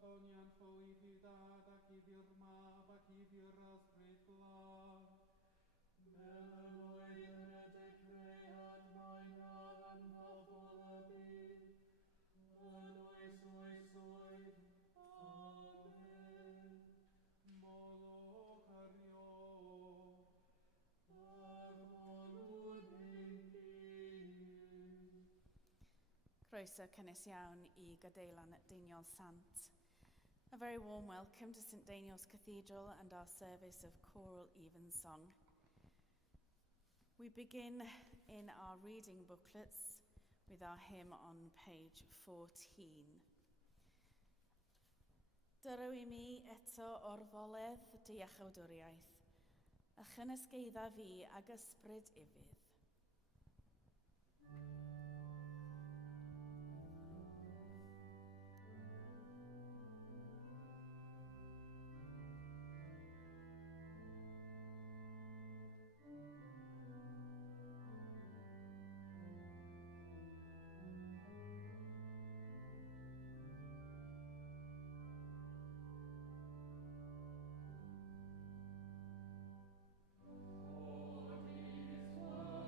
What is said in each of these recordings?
pełnian Twoich i taki birma, taki rozbryt glad. Mele moide te creat mainagan fabulabi, anoi soi, Amen. Molo cario, Croeso cynnes iawn i Gadeilan Deiniol Sant. A very warm welcome to St Daniel's Cathedral and our service of choral evensong. We begin in our reading booklets with our hymn on page 14. Dyro I mi eto o'r foledd deallawdwriaeth, a chynysgeidda fi ag ysbryd ifydd. Oh,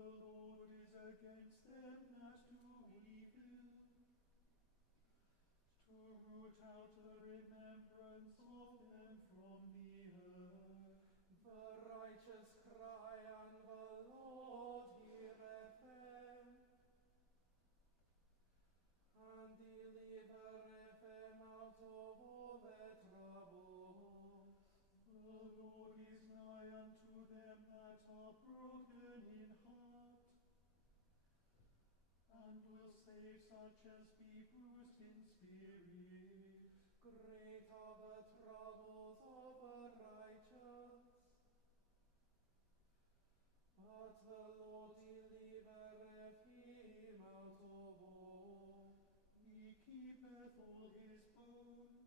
the Lord is against them that do evil, to root out the remembrance of them from the earth. The righteous cry, and the Lord heareth them, and delivereth them out of all their troubles. The Lord is nigh unto them that are broken in heart, and will save such as be bruised in spirit. Great are the troubles of the righteous, but the Lord delivereth him out of all. He keepeth all his bones,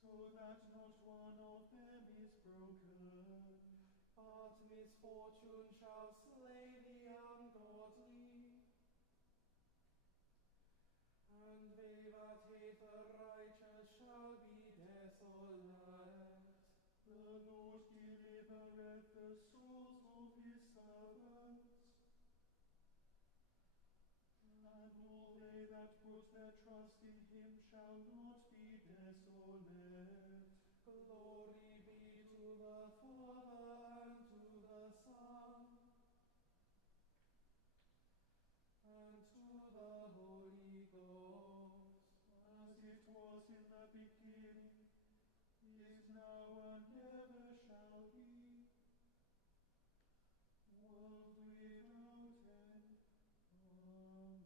so that not one of them is broken. But misfortune shall slay the ungodly, and they that hate the righteous shall be desolate. The Lord delivereth the souls of his servants, and all they that put their trust in him shall not be desolate. Glory be to the Father, and to the Son, and to the Holy Ghost, as it was in the beginning, is now, and ever shall be, world without end. Amen.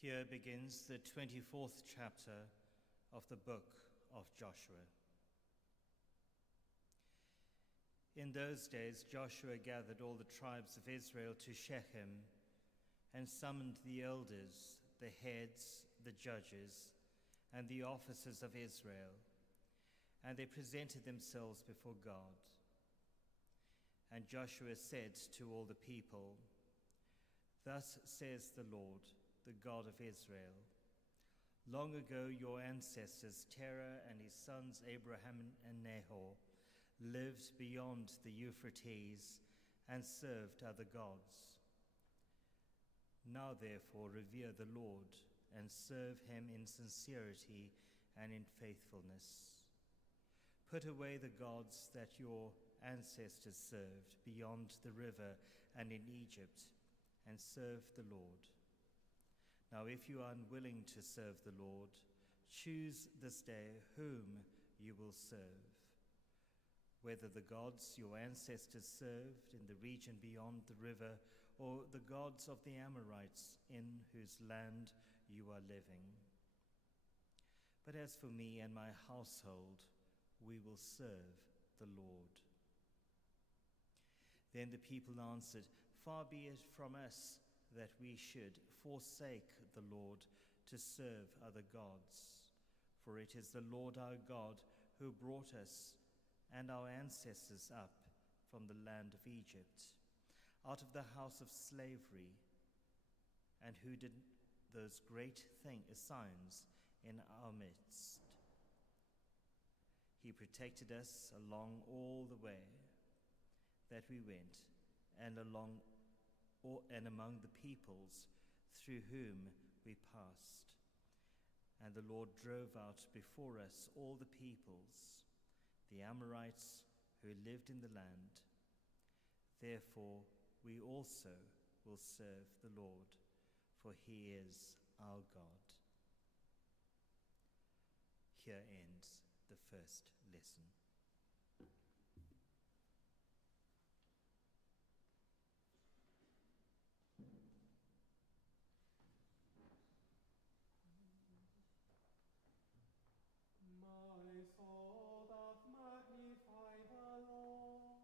Here begins the 24th chapter of the book of Joshua. In those days, Joshua gathered all the tribes of Israel to Shechem and summoned the elders, the heads, the judges, and the officers of Israel, and they presented themselves before God. And Joshua said to all the people, "Thus says the Lord, the God of Israel, long ago your ancestors, Terah and his sons Abraham and Nahor, lived beyond the Euphrates and served other gods. Now therefore revere the Lord and serve him in sincerity and in faithfulness. Put away the gods that your ancestors served beyond the river and in Egypt, and serve the Lord. Now if you are unwilling to serve the Lord, choose this day whom you will serve, whether the gods your ancestors served in the region beyond the river, or the gods of the Amorites in whose land you are living. But as for me and my household, we will serve the Lord." Then the people answered, "Far be it from us that we should forsake the Lord to serve other gods. For it is the Lord our God who brought us and our ancestors up from the land of Egypt, out of the house of slavery, and who did those great signs in our midst. He protected us along all the way that we went, and among the peoples through whom we passed. And the Lord drove out before us all the peoples, the Amorites who lived in the land. Therefore we also will serve the Lord, for he is our God." Here ends the first lesson. My soul doth magnify the Lord,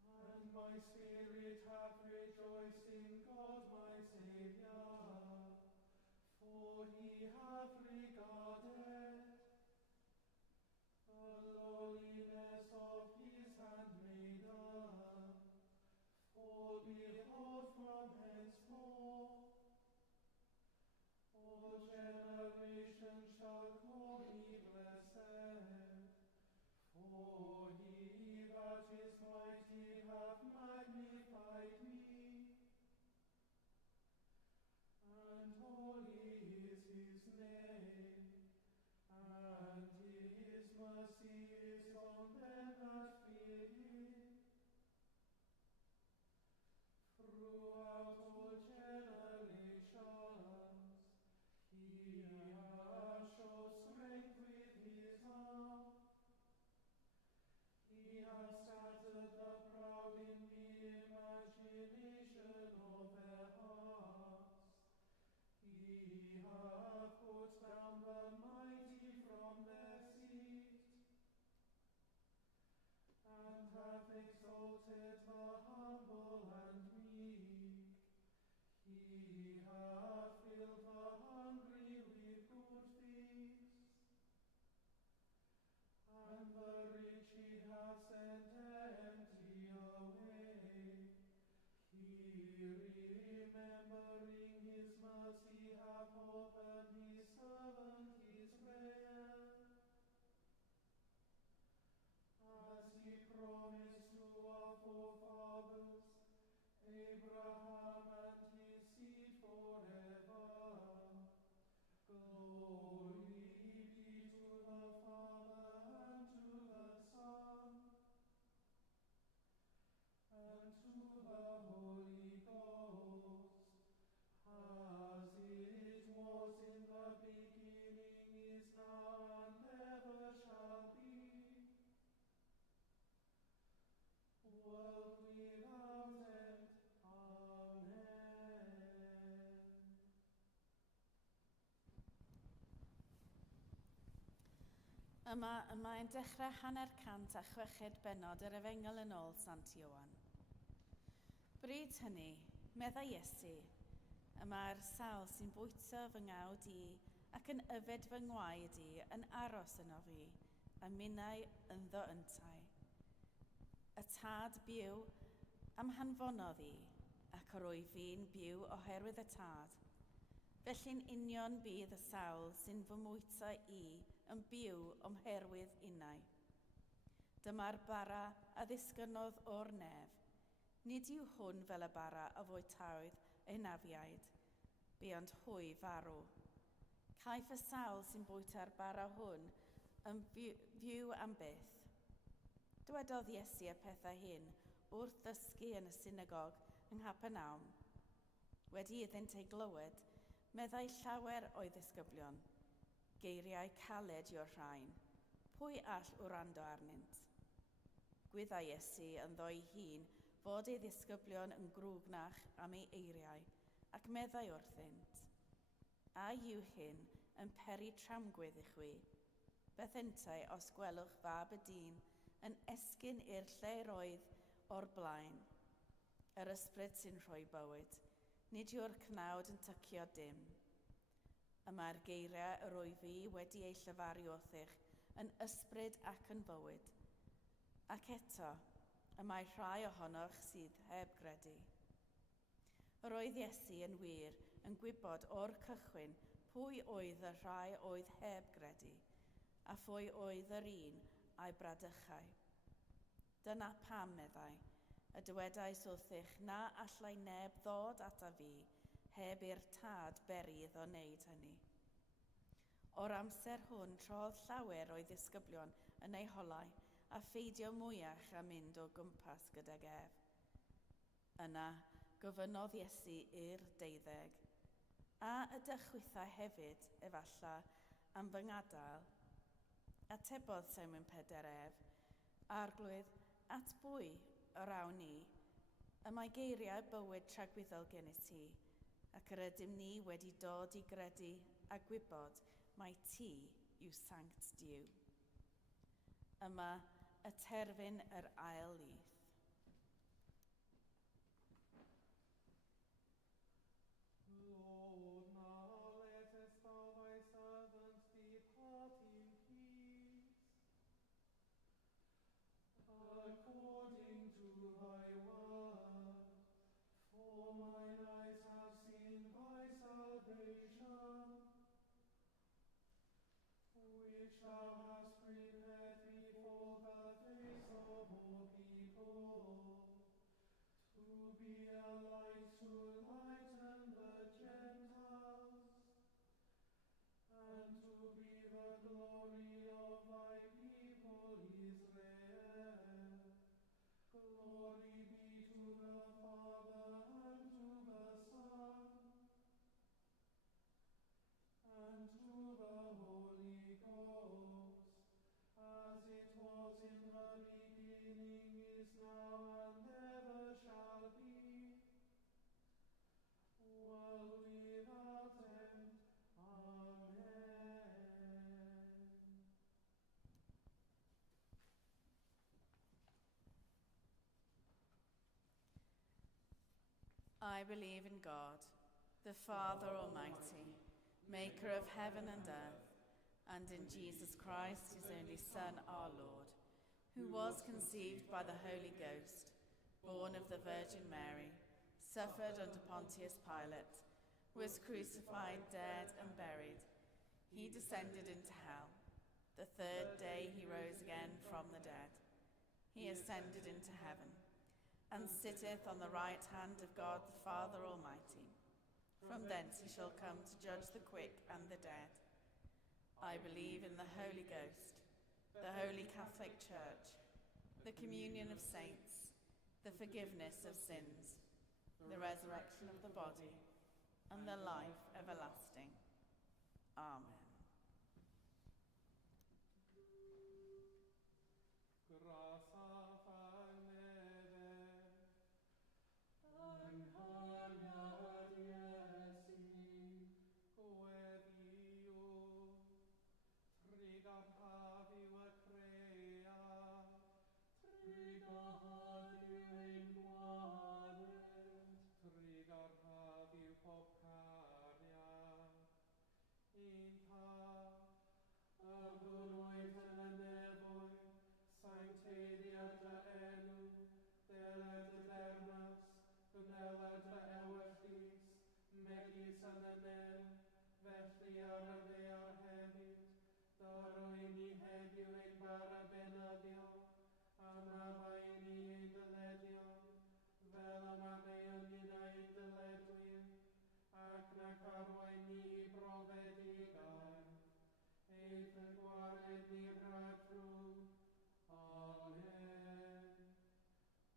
and my spirit hath rejoiced in God my Saviour, for he we have regarded the lowliness of his handmaiden. For behold, from henceforth all generations shall call me blessed. For he that is mighty hath magnified me, and holy is his name, and his mercy is on them that fear him. Throughout all generations, he has shown strength with his arm. He has scattered the proud in the imagination of their hearts. He hath put down the mighty from their seat, and hath exalted the humble and meek. He hath filled the hungry with good things, and the rich he hath sent empty away. He, remembering his mercy, hath opened his servant his prayer, as he promised to our forefathers, Abraham and his seed forever. Glory be to the Father, and to the Son, and to the Holy Ghost, as it was in the beginning, is now, and ever shall be, world without end. Amen. Yma'n dechrau hanner cant a chweched bennod yr Efengel yn ôl Sant Ioan. Bryd hynny, meddai Iesu, yma'r sawl sy'n bwyta fy ngawd i ac yn yfed fy ngwaed i yn aros yno fi, a minnau ynddo yntau. Y tad byw am hanfonodd i, ac yr wyf fi'n byw oherwydd y tad. Felly'n union bydd y sawl sy'n fy mwyta i yn byw oherwydd innau. Dyma'r bara a ddisgynnodd o'r nef. Nid yw hwn fel y bara a fwytaoedd ei nafiaid, buont hwy farw. Caiff y sawl sy'n bwyta'r bara hwn yn fyw am byth. Dywedodd Iesu y pethau hyn wrth ddysgu yn y synagog yng Nghapernaum. Wedi iddynt ei glywed, meddai llawer o'i ddisgyblion. Geiriau caled yw'r rhain. Pwy all wrando arnynt? Gwydda Iesu ynddo ei hun fod ei ddisgyblion yn grwgnach am ei eiriau, ac meddai wrthynt. A yw hyn yn peri tramgwydd i chwi? Beth yntau os gwelwch fab y dyn yn esgyn i'r lle roedd o'r blaen. Yr ysbryd sy'n rhoi bywyd, nid yw'r cnawd yn tycio dim. Yma'r geiriau yr wyf fi wedi ei llyfaru wrth eich yn ysbryd ac yn bywyd. Ac eto, ymae rhai ohonoch sydd heb gredu. Yr oedd Iesu yn wir yn gwybod o'r cychwyn pwy oedd y rhai oedd heb gredu, a phwy oedd yr un a'i bradychau. Dyna pam meddai, y dywedais wrth eich na allai neb ddod ata fi, heb i'r tad berydd o wneud hynny. O'r amser hwn trodd llawer o'i ddisgyblion yn ei holau a pheidio mwyach a mynd o gwmpas gydag ef. Yna gofynnodd Iesu i'r 12, a ydych chwythau hefyd, efalla, am fy ngadael? Atebodd Simon Peter ef, arglwydd, at bwy yr awn ni? Y mae geiriau bywyd tragwyddol gennych ti, ac yr ydym ni wedi dod i gredu a gwybod mai ti yw Sanct Duw. Yma y terfyn yr ail lyth. Lord, now lettest thou thy celebration, which thou hast prepared before the face of all people, to be a light to lighten the Gentiles, and to be the glory of thy people Israel. Glory be to the Father, and to the Son, and to the Holy Ghost, as it was in the beginning, is now, and ever shall be, world without end. Amen. I believe in God, the Father Almighty, maker of heaven and earth, and in Jesus Christ, his only Son, our Lord, who was conceived by the Holy Ghost, born of the Virgin Mary, suffered under Pontius Pilate, was crucified, dead, and buried. He descended into hell. The third day he rose again from the dead. He ascended into heaven, and sitteth on the right hand of God the Father Almighty. From thence he shall come to judge the quick and the dead. I believe in the Holy Ghost, the Holy Catholic Church, the communion of saints, the forgiveness of sins, the resurrection of the body, and the life everlasting. Amen. Grasa fagnede, anghalia diesi, coedio, trigat haviva crea, trigat haviva in guadet, trigat haviva popcaria, inta, agonoiten and nevoi, Sanctadia elu, delet eternas, tunelet euestis, megis ananem, vestiar avear hebit, daroini hegiu in parabenadio, anabaini in deledio, velam ameonina in deletuin, acna carvaini provedigai, et quaret nigra fru. Amen.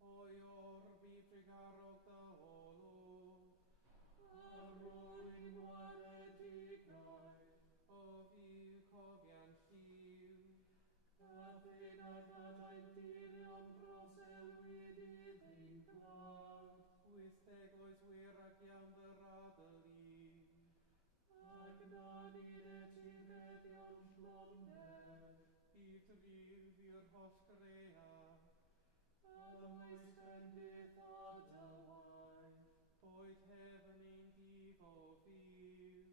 Oior vitrigarot da holo, aroin valeticae, ovi covian fiu, athena cataintirion proselvidi vinclat, vistegois viraciam veradeli, agnanide tiretiam schlonde, Itriu vir hos crea, amois tendit adavai, poit heaven in divo fiu,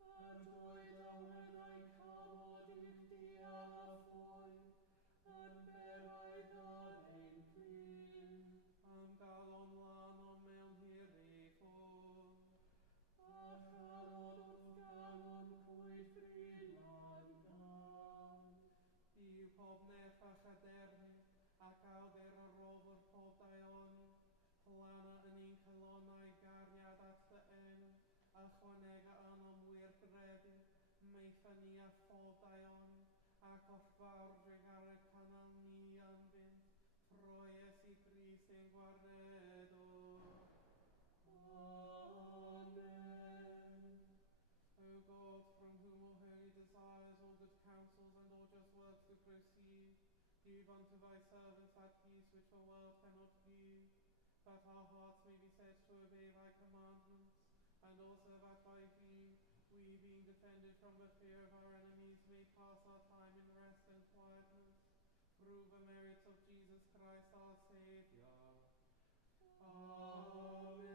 and oida when I come od ich dia foi, and berai da ein fiu, am galon lanom mewn hirifo, acharon of galon coit frilangan, Iu pob nefach aderni, ac awder a rofor pob daioni, plana yn un colonnau gariad at dy enw, a chwanega anom wir gredu, meithani a phob daioni, ac oll fawr dreg ar y canal ni anfyn, troes I Christ ein gwaredwr. Amen. O God, from whom all holy desires, all good counsels, and all just works do proceed, give unto thy servants that peace which the world cannot give, that our hearts may be set to obey thy commandments, and also that by thee, we being defended from the fear of our enemies, may pass our time in rest and quietness, through the merits of Jesus Christ our Saviour. Amen.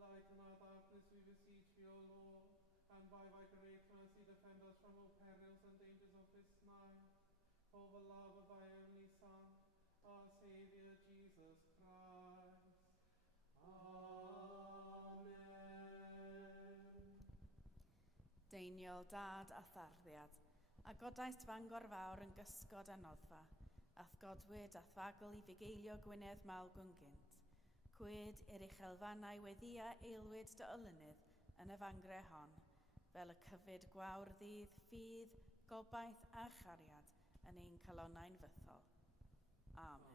Lighten our darkness, we beseech thee, O Lord, and by thy great mercy defend us from all perils and dangers of this night, for the love of thy only Son, our Saviour Jesus Christ. Amen. Meiniol dad a tharddiad, a godaist Fangor Fawr yn gysgod a noddfa, ath godwyd a thfagl I fugeilio Gwynedd Mal Gwyngynt. Cwyd i'r uchelfannau weddia eilwyd dy olynydd yn y fangre hon, fel y cyfyd gwawr ddydd, ffydd, gobaith a chariad yn ein calonnau'n fythol. Amen.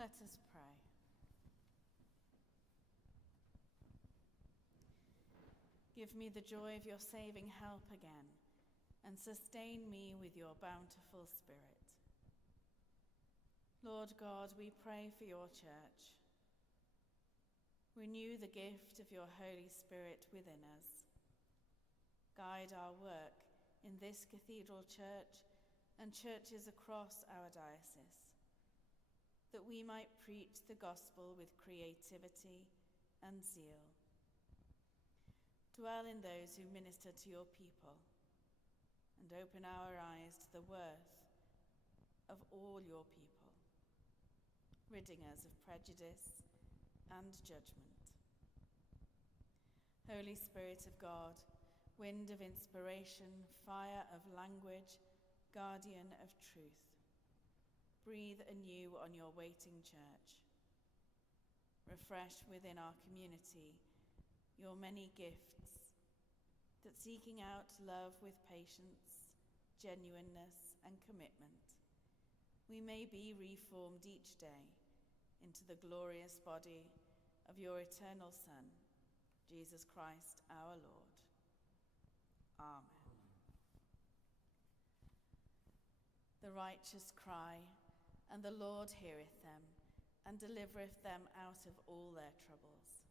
Let us pray. Give me the joy of your saving help again, and sustain me with your bountiful Spirit. Lord God, we pray for your church. Renew the gift of your Holy Spirit within us. Guide our work in this cathedral church and churches across our diocese, that we might preach the gospel with creativity and zeal. Dwell in those who minister to your people, and open our eyes to the worth of all your people, ridding us of prejudice and judgment. Holy Spirit of God, wind of inspiration, fire of language, guardian of truth, breathe anew on your waiting church. Refresh within our community your many gifts, that seeking out love with patience, genuineness, and commitment, we may be reformed each day into the glorious body of your eternal Son, Jesus Christ our Lord. Amen. The righteous cry, and the Lord heareth them, and delivereth them out of all their troubles.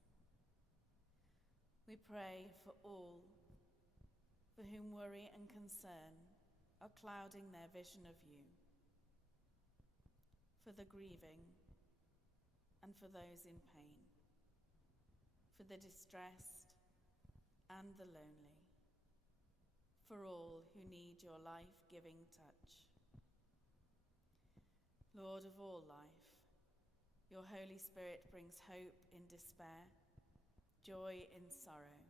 We pray for all for whom worry and concern are clouding their vision of you, for the grieving and for those in pain, for the distressed and the lonely, for all who need your life-giving touch. Lord of all life, your Holy Spirit brings hope in despair, joy in sorrow,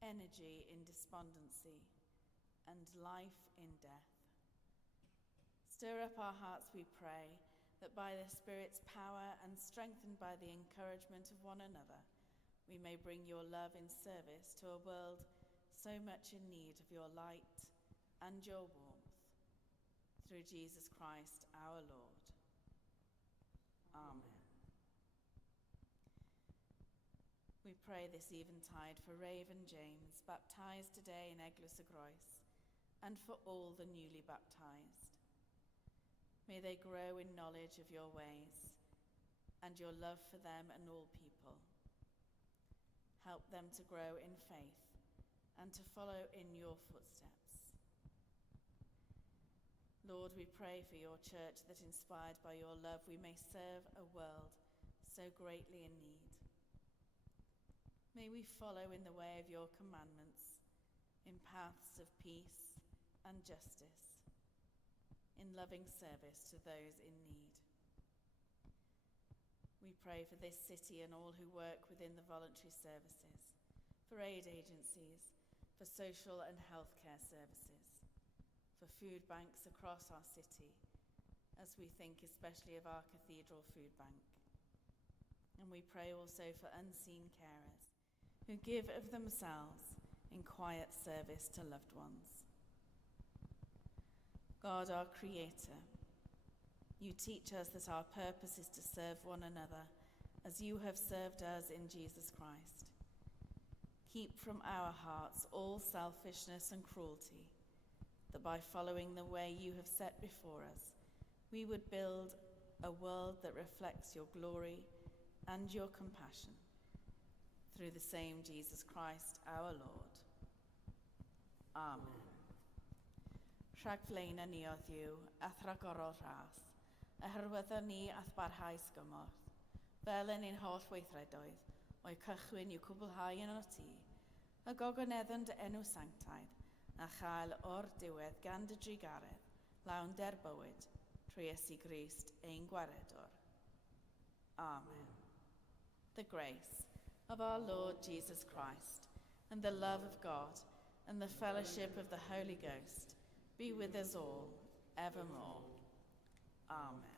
energy in despondency, and life in death. Stir up our hearts, we pray, that by the Spirit's power and strengthened by the encouragement of one another, we may bring your love in service to a world so much in need of your light and your warmth. Through Jesus Christ our Lord. Amen. We pray this eventide for Raven James, baptized today in Eglwys y Groes, and for all the newly baptized. May they grow in knowledge of your ways and your love for them and all people. Help them to grow in faith and to follow in your footsteps. Lord, we pray for your church that, inspired by your love, we may serve a world so greatly in need. May we follow in the way of your commandments, in paths of peace and justice, in loving service to those in need. We pray for this city and all who work within the voluntary services, for aid agencies, for social and healthcare services, for food banks across our city, as we think especially of our cathedral food bank. And we pray also for unseen carers who give of themselves in quiet service to loved ones. God, our Creator, you teach us that our purpose is to serve one another as you have served us in Jesus Christ. Keep from our hearts all selfishness and cruelty, that by following the way you have set before us, we would build a world that reflects your glory and your compassion. Through the same Jesus Christ, our Lord. Amen. Rhag flaen ni o Dduw, ath ragorol ras, a hyrwyddon ni ath barhaus gymorth, fel yn ein holl weithredoedd, o'i cychwyn i'w cwblhau yn o ti, a gogoneddon dy enw sanctaidd, a chael o'r diwedd gan dy drigaredd, lawn der bywyd, trwy Iesu Grist ein gwaredwr. Amen. The grace of our Lord Jesus Christ, and the love of God, and the fellowship of the Holy Ghost, be with us all, evermore. Amen.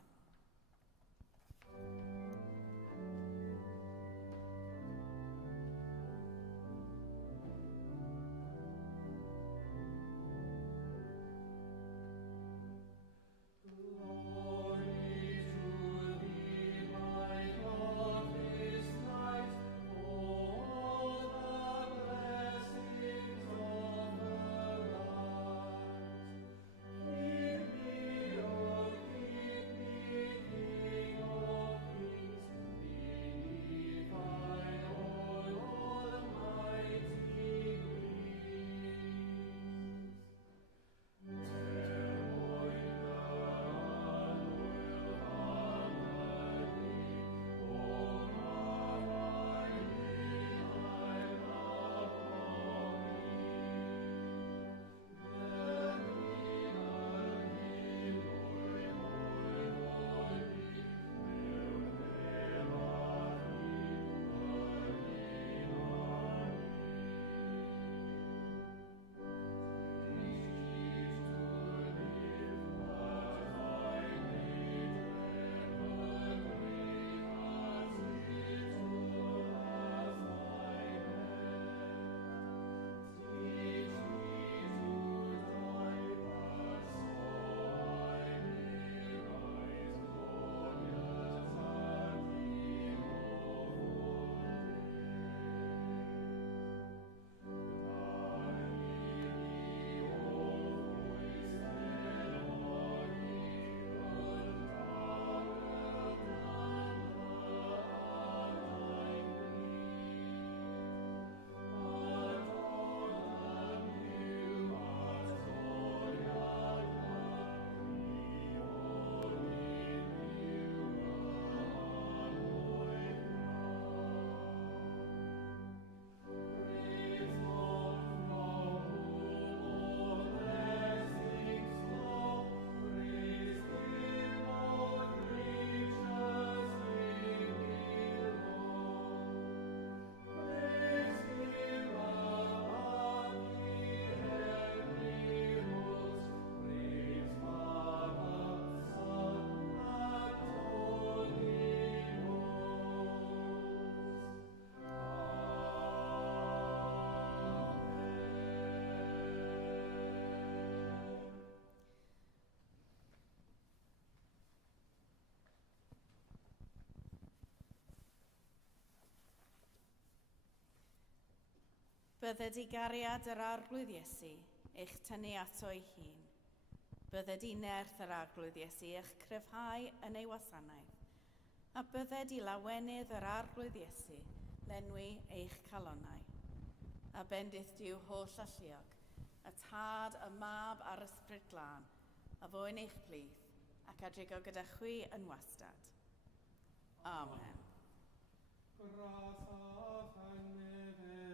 Bydded i gariad yr arglwydd Iesu eich tynnu ato ei hun. Bydded i nerth yr arglwydd Iesu eich cryfhau yn ei wasanaeth. A bydded i lawenydd yr arglwydd Iesu lenwi eich calonnau. A bendith diw holl alluog, y tad, y mab a'r ysbryd glân, a fo yn eich plith, ac adrigo gyda chwi yn wastad. Amen. Gras a thangnefedd